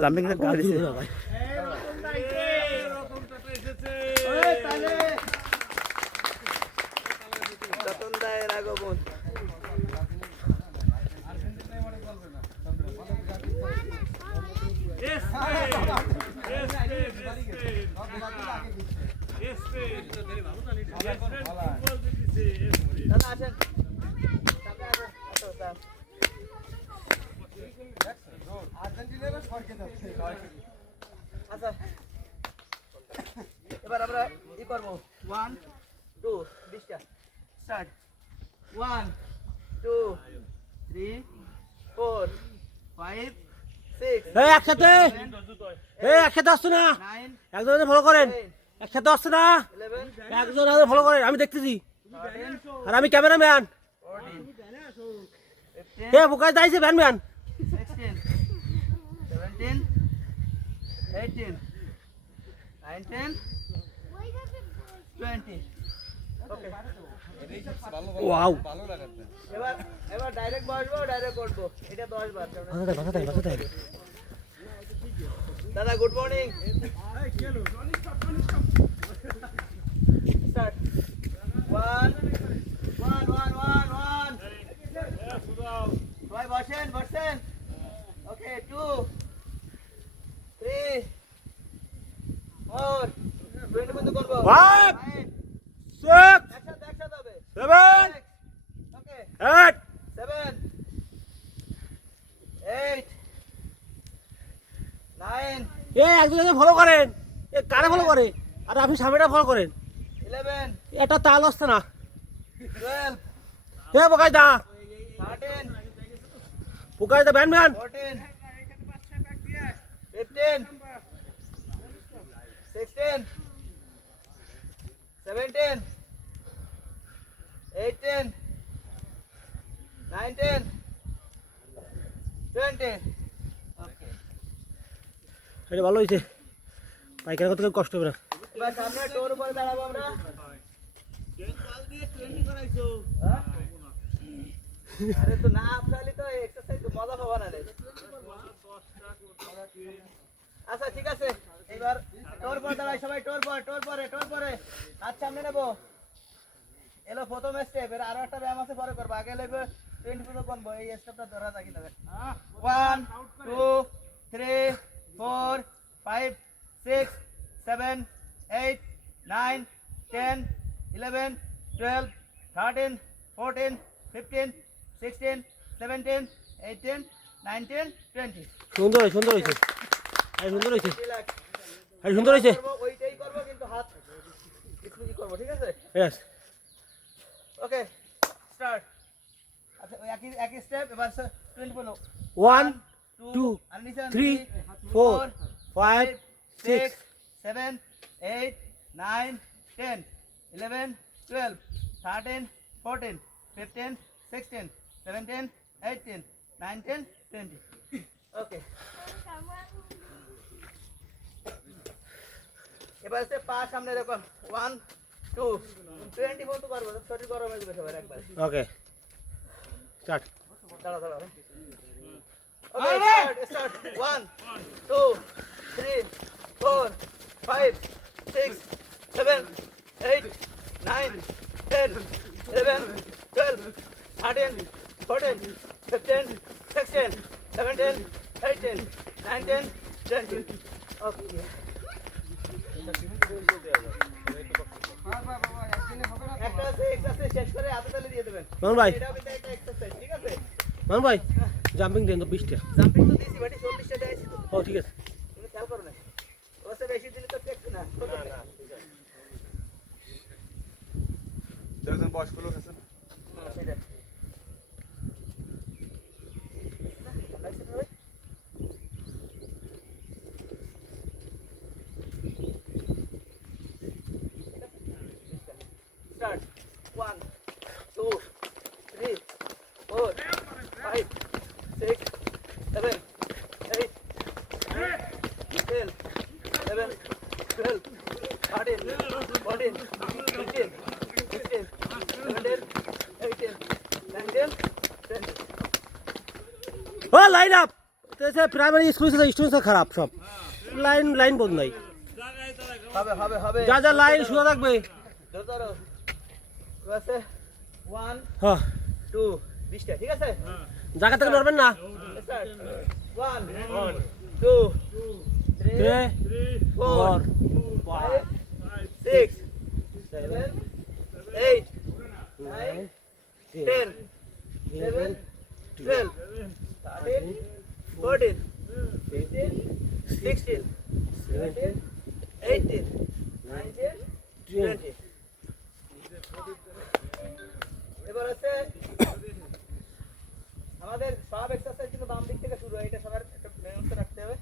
Jumping গাড়ি রতন দায়ের আগমন। আসেন আচ্ছা, এবার আমরা ই করবো 1 2 20টা স্টার্ট 1 2 3 4 5 6 একসাথে একসাথে আসছো না, একজনের ফলো করেন। একসাথে আসছে না, একজন ফলো করেন, আমি দেখতেছি আর আমি ক্যামেরাম্যান। এ বোকাশ দাইছে ভ্যান ম্যান। 16 17 18 19 20 ওকে ওয়াও, এবার এবার ডাইরেক্ট বসবো, ডাইরেক্ট করবো। এটা 10 বার। দাদা গুড মর্নিং। স্টার্ট 1 1 1 1 1 সবাই বসেন বসেন। ওকে 2 3 4 20 বন্ধ করবো। 5 6 একসাথে একসাথে হবে। 7 ওকে 8 7 8 9 এ একজনের ফলো করেন। এ কারে ফলো করে আর আপনি সামনেটা ফলো করেন। 11 এটা তাল আসছে না। 12 এ বোকাশ দা, 13 বোকাশ দা ভ্যান ম্যান। 14 15 16 17 18 19 20 ওকে। এটা ভালো হয়েছে, পাইকার করতে কষ্ট হবে না। এবার সামনে টোর উপরে দাঁড়াবো আমরা। হ্যাঁ? আরে তো না আপনালি তো এক্সারসাইজ মজা পাবো না রে। আচ্ছা ঠিক আছে, এবার টোর পর দাঁড়াই সবাই। টোর পরে হাত সামনে নেবো। এলো প্রথম স্টেপ। এর আরো একটা ব্যায়াম আছে, পরে করবো। আগে লাগবে 20 পর্যন্ত করবো। এই স্টেপটা ধরা থাকি যাবে। 1 2 3 4 5 6 7 8 9 10 11 12 13 14 15 16 17 18 19 20 সুন্দর হয়েছে, সুন্দর হয়েছে, সুন্দর হয়েছে, রিল্যাক্স। সুন্দর হয়েছে। ওইটাই করবো কিন্তু হাত স্কুজি করবো, ঠিক আছে? Yes. Okay start. আচ্ছা ওই একই স্টেপ। এবার 20 বলো। 1 2 আর নিচে 3 4 5 6 7 8 9 10 11 12 13 14 15 16 17 18 19 20 ওকে। এবার সে পা সামনে দেখো। 1 2 20 বলতে পারবো, শরীর গরম হয়ে যাবে সবার একবার। Okay start. দাঁড়া ওকে স্টার্ট 1 2 3 4 5 6 7 8 9 10 11 12 13 14 15 16 17 18 19 20 ওকে। একটা এক্সারসাইজ শেষ করে হাতে তালি দিয়ে দেবেন। মামুন ভাই, এটা কিন্তু একটা এক্সারসাইজ, ঠিক আছে? মামুন ভাই জাম্পিং দেন তো 20টা। জাম্পিং তো দিছি বাটি 40টা দেয়ছি তো। ও ঠিক আছে। তুমি খেয়াল করো না। ওসে বেশি দিলে তো টেকছে না। একজন বয়স্ক লোক আছেন। সেটা। Start 1 2 3 4 5 6 7 8 10 11 12 13 14 15 16 17 18 19 20 ও line up, primary school students খারাপ সব লাইন বন্ধ নাই হবে হবে হবে যা যা লাইন শুয়ে থাকবে ধরো ধরো আছে 1 হ্যাঁ 2 20টা ঠিক আছে জায়গা থেকে নড়বেন না স্টার্ট 1 2 3 4 5 6 7 8 9 10 11 12 13 14 15 16 17 18 19 20 এবার আছে আমাদের সব এক্সারসাইজ কিন্তু বাম দিক থেকে শুরু হয় এটা সবার একটা মেমোরি রাখতে হবে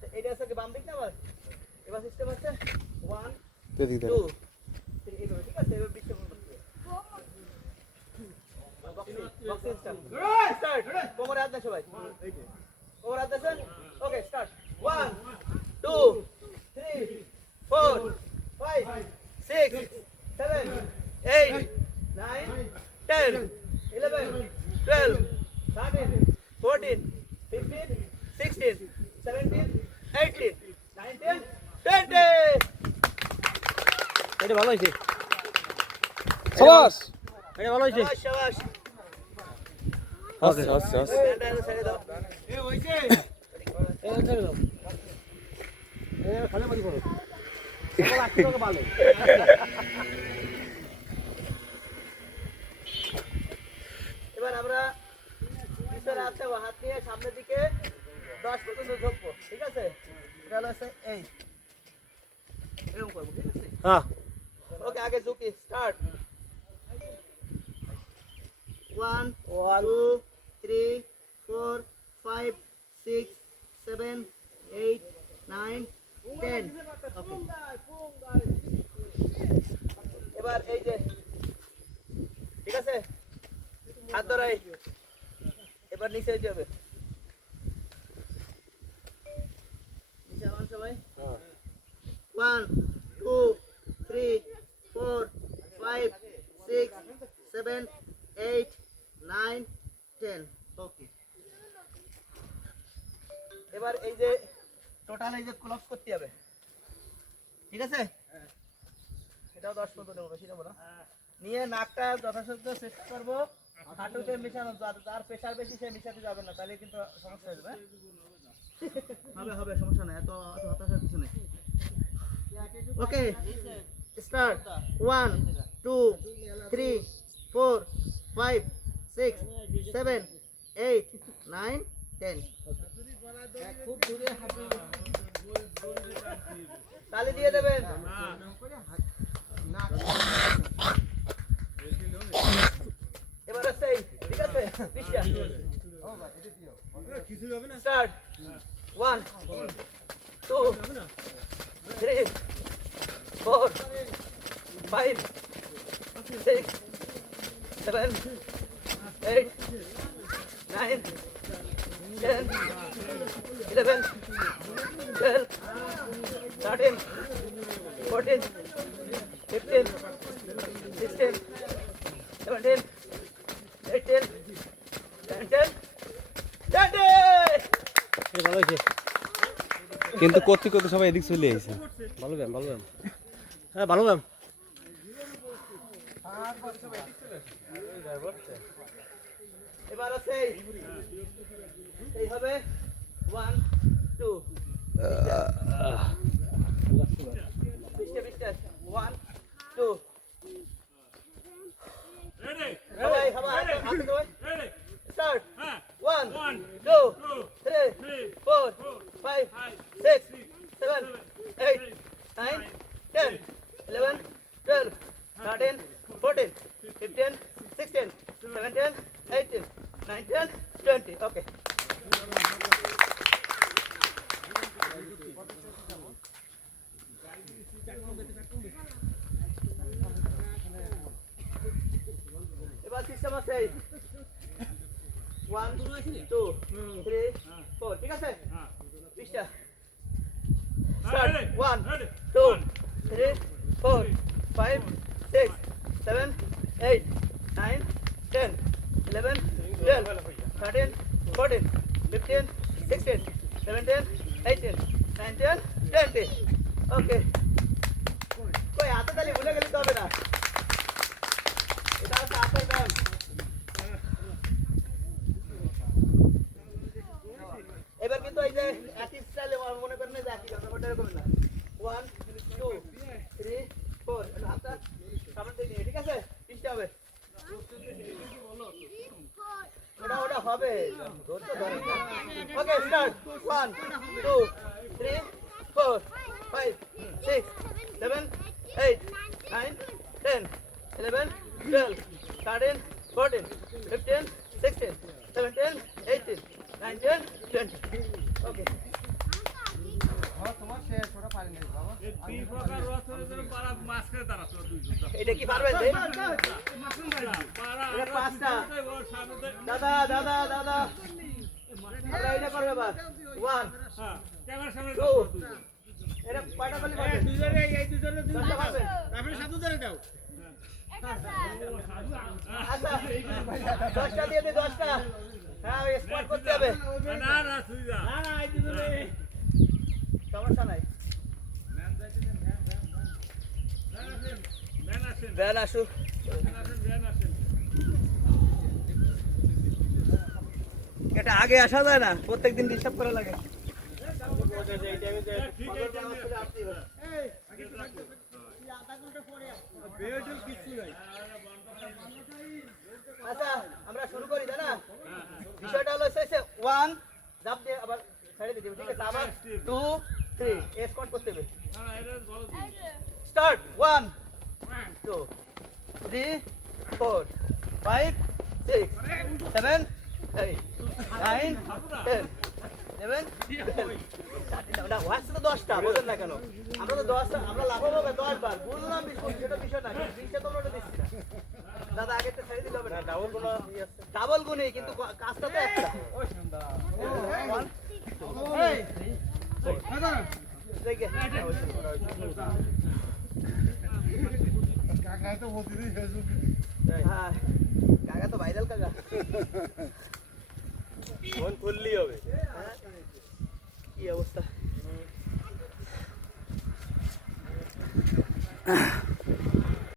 তো এটা আছে কি বাম দিক না আবার এবার সিস্টেম হচ্ছে 1 2 3 এভাবে ঠিক আছে এবার দিকটা বন্ধ করতে বক্সিং স্টার্ট কোমরে হাত দেন সবাই কোমরে হাত দেন ওকে স্টার্ট 1 2 3 4 5 6 7 8 9 10 11 12 13 14 15 16 17 18 19 20 এটা ভালো হয়েছে সাবাস এটা ভালো হয়েছে শাবাশ শাবাশ ওকে ব্যান্ডটা ছেড়ে দাও এই ছেড়ে দাও এই খালি মারি করো ভালো এবার আমরা পিছনে আছে হাত নিয়ে সামনের দিকে 10 পর্যন্ত ঝুঁকবো ঠিক আছে এটা হলো এই এরকম করবো ঠিক আছে হ্যাঁ ওকে আগে ঝুঁকি স্টার্ট 1 1 2 3 4 5 6 7 8 9 10 ওকে এবার এই যে ঠিক আছে হাত ধরাই এবার নিচে যাবে নিচে আমার সবাই 1 2 3 4 5 6 7 8 9 10 ওকে এবার এই যে টোটাল এই যে ক্লোজ করতে হবে ঠিক আছে এটাও 10 পর্যন্ত নেব বেশি নেব না নিয়ে নাকটা যথাসাধ্য চেষ্টা করবো হাঁটুতে মিশানো যার প্রেশার বেশি সে মিশাতে যাবে না তাহলে কিন্তু সমস্যা হয়ে যাবে হবে হবে সমস্যা নেই এত হতাশার কিছু নেই ওকে স্টার্ট 1 2 3 4 5 6 7 8 9 10 তালি দিয়ে দেবেন এবার আছে ঠিক আছে পিছটা স্টার্ট 1 2 3 4 5 6 7 8 9 10 11 12 13 14 15 16 17 18 19 20 এটা ভালো হয়েছে কিন্তু করতে করতে সবাই এদিক চলে এসেছে ভালো ব্যায়াম হ্যাঁ ভালো ব্যায়াম এবার আছে এইভাবে 1 2 পিছটা 1 2 সবাই সবাই হাতে ধরে স্টার্ট 1 2 3 4 5 6 7 8 9 10 11 12 13 14 15 16 17 18 19 20 okay এবার সিস্টেম আছে 1 2 3 4 ঠিক আছে পিছটা স্টার্ট 1 2 3 4 5 6 7 8 9 10 11 12 13 14 15 18 19 20 ওকে কই হাতে তালি ভুলে গেলি তো হবে না এটা হচ্ছে হাতের ব্যায়াম এবার কিন্তু এই যে একই স্টাইলে মনে করেন যে একই ব্যাপারটা এরকম না 1 2 3 4 হাতটা সামনে দিয়ে নিয়ে ঠিক আছে পিছতে হবে ওটা হবে ওকে স্টার্ট 1 2 3 4 5 6 7 8 9 10 11 12 13 14 15 16 17 18 19 20 ওকে এটা কি পারবেন এটা পাঁচটা দাদা দাদা দাদা আমরা এটা করবে বাস 1 2 এটা কয়টা করলে পারবেন দশটা পারবেন আচ্ছা 10টা দিয়ে দে 10টা হ্যাঁ ওই স্কোয়াড করতে হবে সমস্যা নাই ভ্যান আসুক এটা আগে আসা যায় না প্রত্যেকদিন ডিস্টার্ব করা লাগে আচ্ছা আমরা শুরু করি তাই না বিষয়টা হলো 1 জাপ দিয়ে আবার ছেড়ে দিতে ঠিক আছে আবার 2 3 স্কোয়াড করতে হবে স্টার্ট 1 2 3 4 5 6 7 8 9 10 11 12 ওয়াসে তো 10টা বুঝেন না কেন আমরা তো 10টা আমরা লাভ হবে 10 বার বুঝলাম সেটা বিষয় না 20টা তো আমরা দিচ্ছি না দাদা আগে তো ছেড়ে দিতে হবে না ডাবল গুণে কিন্তু কাজটা তো একটা কাকা তো ভাইরাল কাকা ফোন খুললেই হবে কি অবস্থা